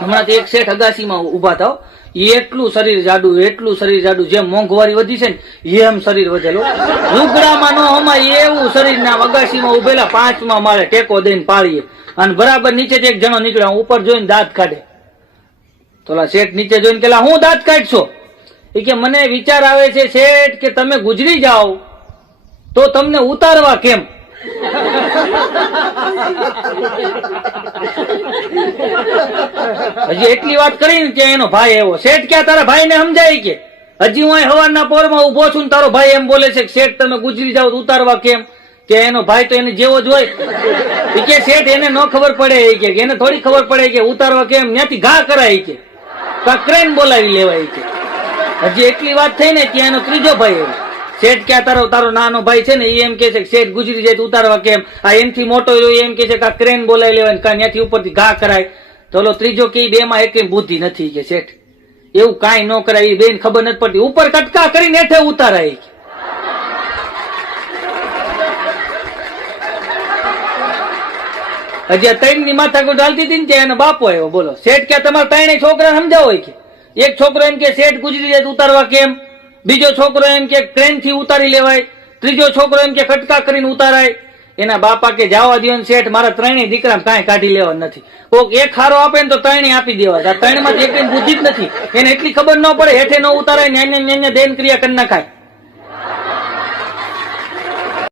હમણાં એક શેઠ અગાસીમાં ઉભા થાવ, એટલું શરીર જાડું, જેમ મોંઘવારી વધી છે ને એમ શરીર વધેલો, લુગડામાં નો હમાય એવું શરીર ના. અગાસીમાં ઉભેલા 5મા માળે ટેકો દઈને પાળીએ, અને બરાબર નીચે એક જણો નીકળ્યો, ઉપર જોઈને દાંત કાઢે. તો શેઠ નીચે જોઈને કેલા હું દાંત કાઢશો? એ કે મને વિચાર આવે છે શેઠ કે તમે ગુજરી જાઓ તો તમને ઉતારવા કેમ? હજી એટલી વાત કરીને કે એનો ભાઈ એવો. શેઠ ક્યાં તારા ભાઈ ને સમજાય કે હજી હું સવારના પોરમાં ઉભો છું ને તારો ભાઈ એમ બોલે છે કે શેઠ તમે ગુજરી જાઓ તો ઉતારવા કેમ? કે એનો ભાઈ તો એને જેવો જ હોય. કે શેઠ એને ન ખબર પડે કે એને થોડી ખબર પડે કે ઉતારવા કેમ, ત્યાંથી ઘા કરાય કે ક્રેન બોલાવી લેવાય કે. હજી એટલી વાત થઈ ને કે એનો ત્રીજો ભાઈ એવો. શેઠ ક્યાં તારો નાનો ભાઈ છે ને એ એમ કે છે કે શેઠ ગુજરી જાય તો ઉતારવા કેમ? આ એનથી મોટો એમ કે છે કે આ ક્રેન બોલાવી લેવાય, ત્યાંથી ઉપરથી ઘા કરાય. તો ત્રીજો કે બે માં એક બુદ્ધિ નથી કે શેઠ એવું કાંઈ ન કરાય. એ બેન ખબર નથી પડતી, ઉપર કટકા કરીને હેઠે ઉતારાય. હજી આ 3 ની માથાકૂટ હાલતી હતી ને ત્યાં એનો બાપો આવ્યો. બોલો શેઠ ક્યાં તમારા 3 છોકરા સમજાવો કે એક છોકરો એમ કે શેઠ ગુજરી જાય તો ઉતારવા કેમ, બીજો છોકરો એમ કે ટ્રેન થી ઉતારી લેવાય, ત્રીજો છોકરો એમ કે કટકા કરીને ઉતારાય. એના બાપા કે જવા દો ને શેઠ, મારા 3 દીકરા કાંઈ કાઢી લેવા નથી. કોક એક હારો આપે ને તો 3 આપી દેવા. 3 માંથી એક બુદ્ધિ જ નથી. એને એટલી ખબર ન પડે હેઠે ન ઉતારાય ને દેન ક્રિયા કરી નાખાય.